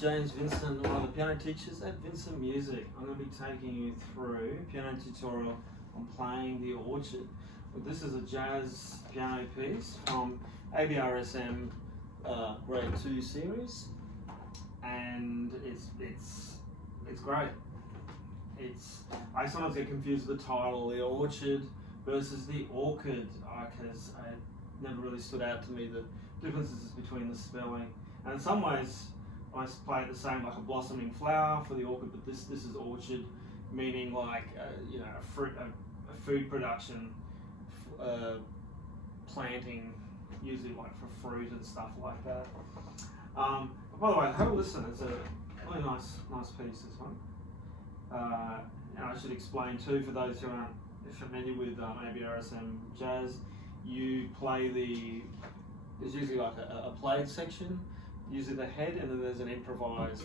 James Vincent, one of the piano teachers at Vincent Music. I'm going to be taking you through a piano tutorial on playing the Orchard. This is a jazz piano piece from ABRSM Grade 2 series, and it's great. I sometimes get confused with the title, the Orchard versus the Orchid, because it never really stood out to me the differences between the spelling. And in some ways, I play it the same, like a blossoming flower for the orchid, but this is orchard, meaning like a food production, planting, usually like for fruit and stuff like that. By the way, have a listen. It's a really nice piece, this one. And I should explain too, for those who aren't familiar with ABRSM jazz, you play there's usually like a played section, usually the head, and then there's an improvised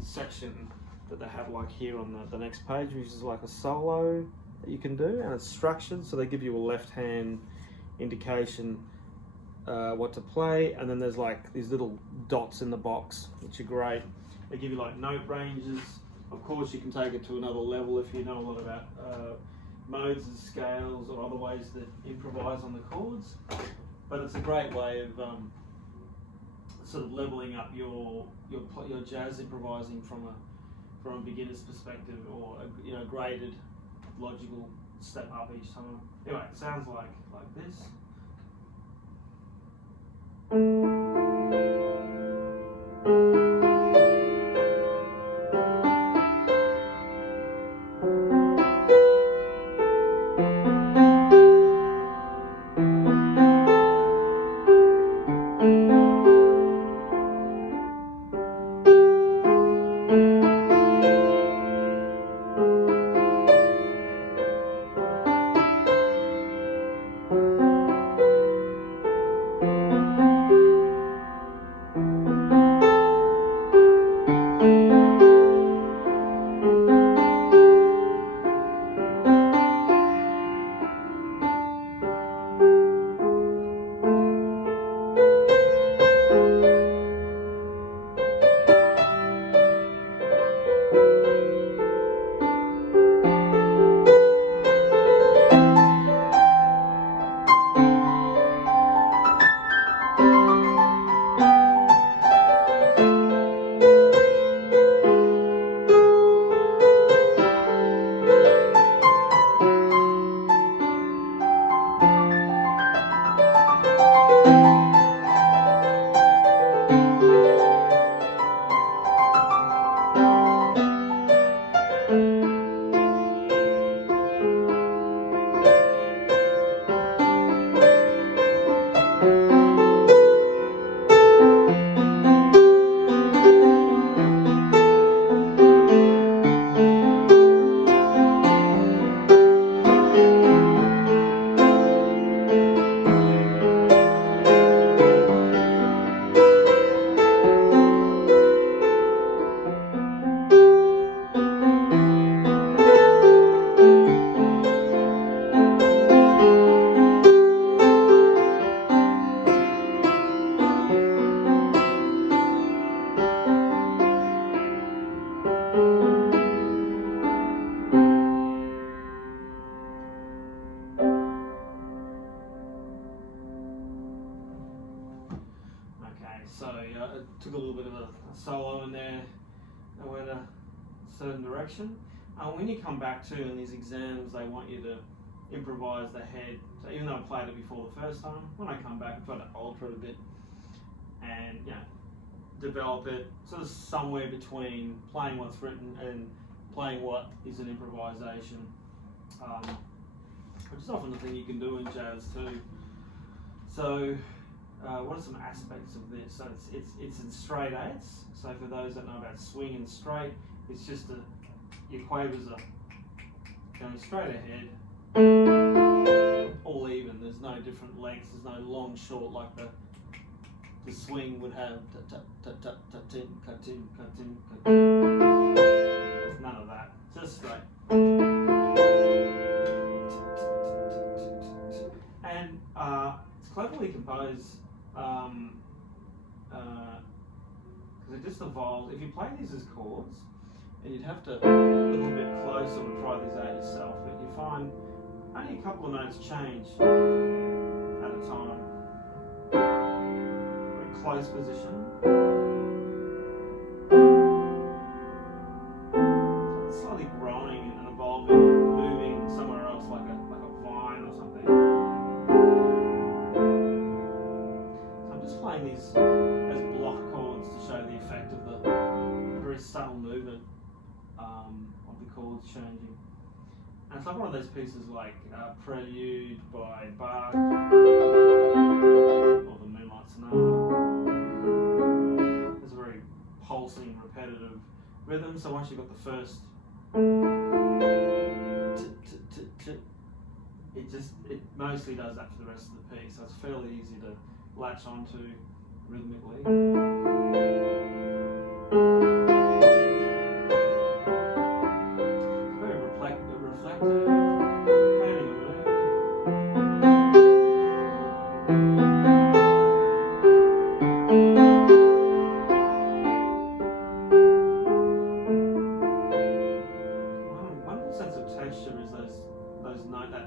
section that they have like here on the next page, which is like a solo that you can do, and it's structured, so they give you a left hand indication what to play, and then there's like these little dots in the box, which are great. They give you like note ranges. Of course, you can take it to another level if you know a lot about modes and scales or other ways to improvise on the chords. But it's a great way of sort of leveling up your jazz improvising from a beginner's perspective, or a graded logical step up each time. Anyway, it sounds like this. So it took a little bit of a solo in there. I went a certain direction. When you come back to in these exams, they want you to improvise the head. So even though I played it before the first time, when I come back, I try to alter it a bit and develop it sort of somewhere between playing what's written and playing what is an improvisation, which is often the thing you can do in jazz too. So. What are some aspects of this? So it's in straight eighths. So for those that know about swing and straight, it's just your quavers are going straight ahead, all even. There's no different lengths. There's no long, short like the swing would have. None of that. Just straight. And it's cleverly composed. Because just evolved. If you play these as chords, and you'd have to look a little bit closer and try these out yourself, but you find only a couple of notes change at a time. Very close position. So it's slightly growing and evolving, moving somewhere else like a vine or something. So I'm just playing these as block chords to show the effect of the very subtle movement of the chords changing. And it's like one of those pieces like Prelude by Bach or the Moonlight Sonata. It's a very pulsing, repetitive rhythm. So once you've got the first, it mostly does that for the rest of the piece. So it's fairly easy to latch onto rhythmically.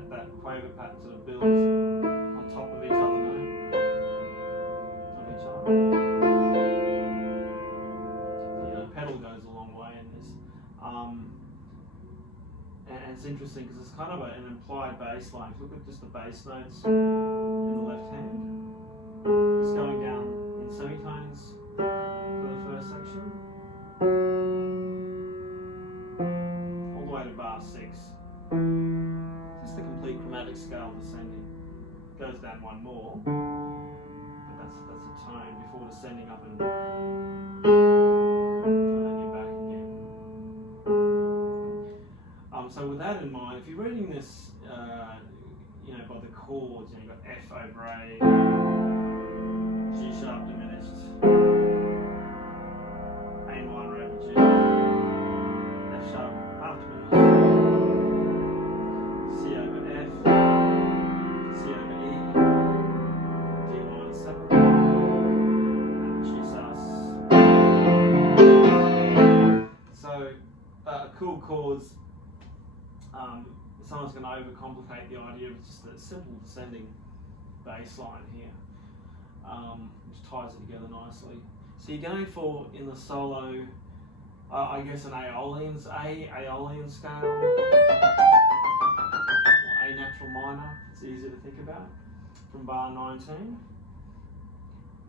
That quaver pattern sort of builds on top of each other, the pedal goes a long way in this. And it's interesting because it's kind of an implied bass line. If you look at just the bass notes in the left hand, it's going down in semitones for the first section, all the way to bar 6. Just the complete chromatic scale descending. Goes down one more, but that's a tone before descending up and then you're back again. So with that in mind, if you're reading this, by the chords, you've got F over A, G sharp diminished, A minor over G, F sharp half diminished, C over F, C over E, D minor 7, and G sus. So cool chords. Someone's going to overcomplicate the idea of just a simple descending bass line here, which ties it together nicely. So you're going for, in the solo, I guess an Aeolian scale, or A natural minor. It's easier to think about from bar 19.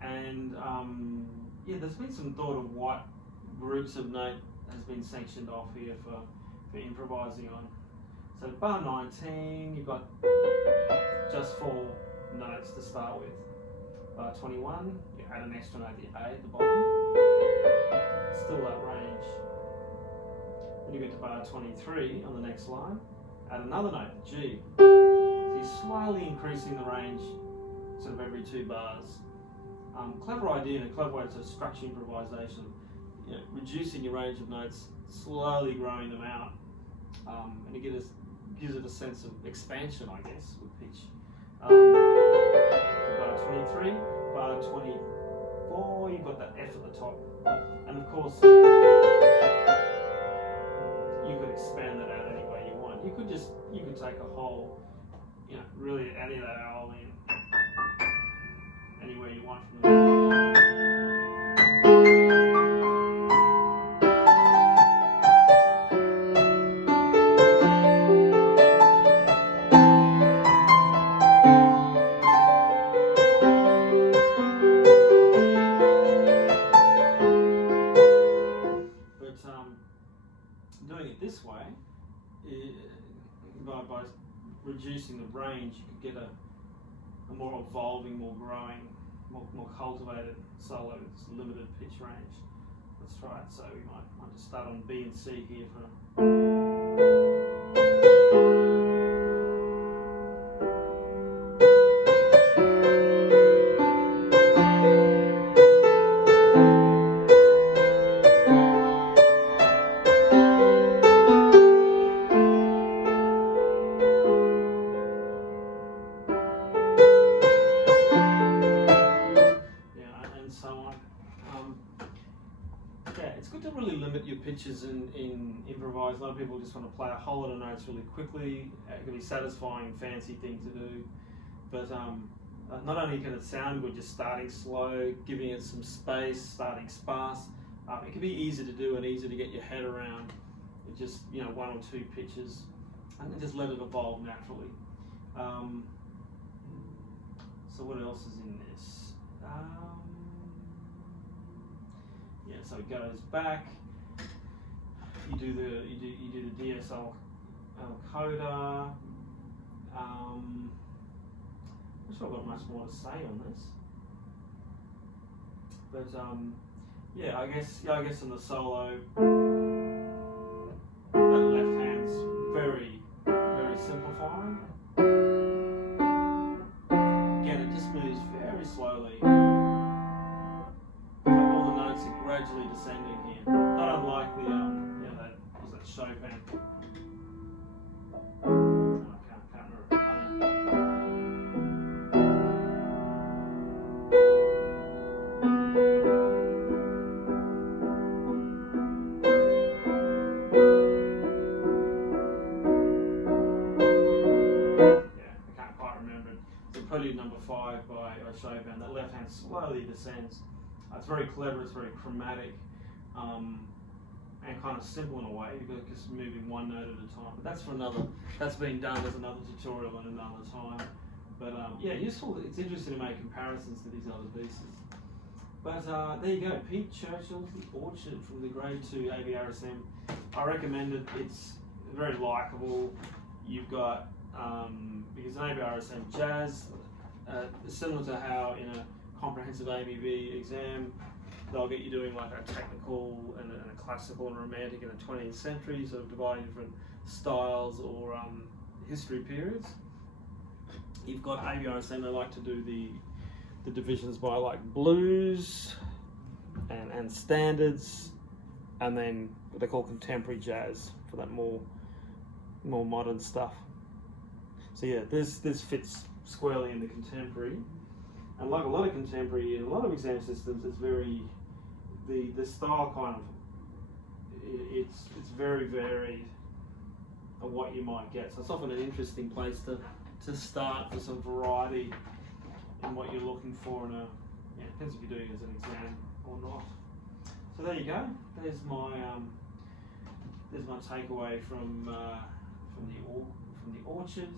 And there's been some thought of what groups of note has been sanctioned off here for improvising on. So bar 19, you've got just 4 notes to start with. Bar 21, you add an extra note, the A at the bottom. Still that range. Then you get to bar 23 on the next line, add another note, the G. So you're slowly increasing the range sort of every 2 bars. Clever idea and a clever way to structure improvisation. Reducing your range of notes, slowly growing them out, and it gives it a sense of expansion, I guess, with pitch. Bar 23, bar 24, you've got that F at the top, and of course you could expand that out any way you want. You could take a whole, really any of that Aeolian anywhere you want from the doing it this way, by reducing the range, you could get a more evolving, more growing, more cultivated solo with limited pitch range. Let's try it. So we might just start on B and C here for. it's good to really limit your pitches in improvise. A lot of people just want to play a whole lot of notes really quickly. It can be satisfying, fancy thing to do, but not only can it sound good just starting slow, giving it some space, starting sparse, it can be easy to do and easy to get your head around with just, you know, 1 or 2 pitches, and then just let it evolve naturally. So what else is in this? Yeah, so it goes back. You do the DSL coda. I'm not sure I've got much more to say on this, but yeah, I guess in the solo, that left hand's very simplified. Again, it just moves very slowly. So all the notes are gradually descending here, not unlike the that was that Chopin. I can't remember. Prelude number 5 by Chopin. That left hand slowly descends. It's very clever, it's very chromatic, and kind of simple in a way because it's moving one note at a time. But that's been done as another tutorial in another time. But yeah, useful. It's interesting to make comparisons to these other pieces. But there you go, Pete Churchill's The Orchard from the Grade 2 ABRSM. I recommend it. It's very likeable. You've got because in ABRSM jazz, similar to how in a comprehensive ABB exam, they'll get you doing like a technical and a classical and romantic in the 20th century, sort of dividing different styles or history periods. You've got ABRSM, they like to do the divisions by like blues and standards, and then what they call contemporary jazz for that more modern stuff. So yeah, this fits squarely in the contemporary, and like a lot of contemporary in a lot of exam systems, it's very the style kind of it's very varied of what you might get. So it's often an interesting place to start for some variety in what you're looking for in a depends if you're doing it as an exam or not. So there you go. There's my takeaway from the Orchard.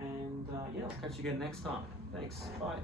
And yeah, I'll catch you again next time. Thanks. Bye.